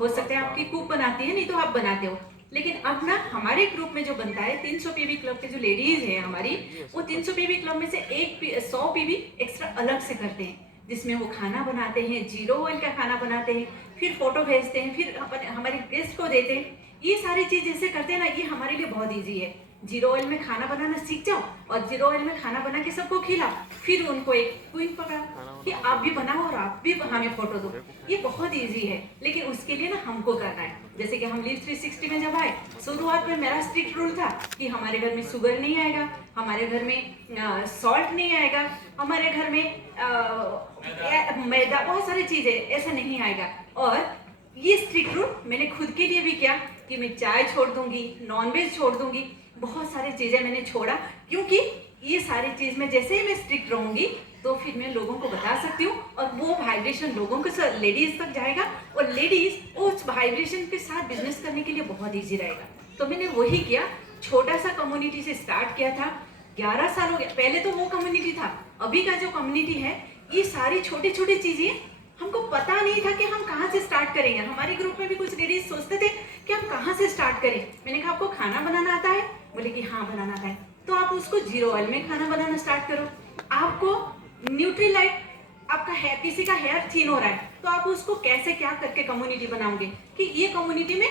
हो सकता है आपकी कुक बनाती है, नहीं तो आप बनाते हो। लेकिन अब ना हमारे ग्रुप में जो बनता है, 300 पीवी क्लब के जो लेडीज है हमारी, वो 300 पीवी क्लब में से 100 पीवी एक्स्ट्रा अलग से करते हैं, जिसमें वो खाना बनाते हैं, 0 ऑयल का खाना बनाते हैं, फिर फोटो भेजते हैं, फिर हमारे गेस्ट को देते हैं। ये सारी चीज जैसे करते हैं ना, ये हमारे लिए बहुत ईजी है। 0 ऑयल में खाना बनाना सीख जाओ और 0 ऑयल में खाना बना के सबको खिलाओ, फिर उनको एक क्वीन पकड़ाओ कि आप भी बनाओ और आप भी हमें फोटो दो। ये बहुत इजी है, लेकिन उसके लिए ना हमको करना है। जैसे कि हम लिव 360 में जब आए, शुरुआत में मेरा स्ट्रिक्ट रूल था कि हमारे घर में शुगर नहीं आएगा, हमारे घर में सॉल्ट नहीं आएगा, हमारे घर में मैदा, बहुत सारी चीजें ऐसा नहीं आएगा। और ये स्ट्रिक्ट रूल मैंने खुद के लिए भी किया कि मैं चाय छोड़ दूंगी, नॉनवेज छोड़ दूंगी, बहुत सारी चीजें मैंने छोड़ा, क्योंकि ये सारी चीज में जैसे ही मैं स्ट्रिक्ट रहूंगी तो फिर मैं लोगों को बता सकती हूँ, और वो वाइब्रेशन लोगों के साथ, लेडीज तक जाएगा, और लेडीज उस वाइब्रेशन के साथ बिजनेस करने के लिए बहुत ईजी रहेगा। तो मैंने वही किया, छोटा सा कम्युनिटी से स्टार्ट किया था। 11 साल हो गया। पहले तो वो कम्युनिटी था, अभी का जो कम्युनिटी है, ये सारी छोटी छोटी चीजें हमको पता नहीं था कि हम कहाँ से स्टार्ट करेंगे। हमारे ग्रुप में भी कुछ लेडीज सोचते थे कि हम कहाँ से स्टार्ट करें। मैंने कहा, आपको खाना बनाना आता है? बोले कि हाँ बनाना आता है। तो आप उसको 0 ऑयल में खाना बनाना स्टार्ट करो। आपको न्यूट्रीलाइट, आपका हेयर, किसी का हेयर थिन हो रहा है, तो आप उसको कैसे क्या करके कम्युनिटी बनाओगे कि ये कम्युनिटी में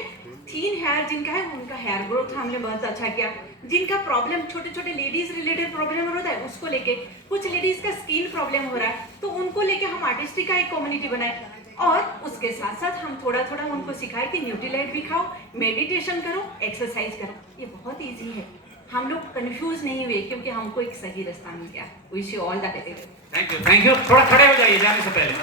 थिन हेयर जिनका है, उनका हेयर ग्रोथ हमने बहुत अच्छा किया। जिनका प्रॉब्लम, छोटे छोटे लेडीज रिलेटेड प्रॉब्लम होता है, उसको लेके, कुछ लेडीज का स्किन प्रॉब्लम हो रहा है, तो उनको लेके हम आर्टिस्टिक का एक कम्युनिटी बनाए। और उसके साथ साथ हम थोड़ा थोड़ा उनको सिखाए कि न्यूट्रीलाइट भी खाओ, मेडिटेशन करो, एक्सरसाइज करो। ये बहुत ईजी है, हम लोग कंफ्यूज नहीं हुए, क्योंकि हमको एक सही रास्ता मिल गया। Wish you all the best. Thank you, thank you. थोड़ा खड़े हो जाइए जाने से पहले।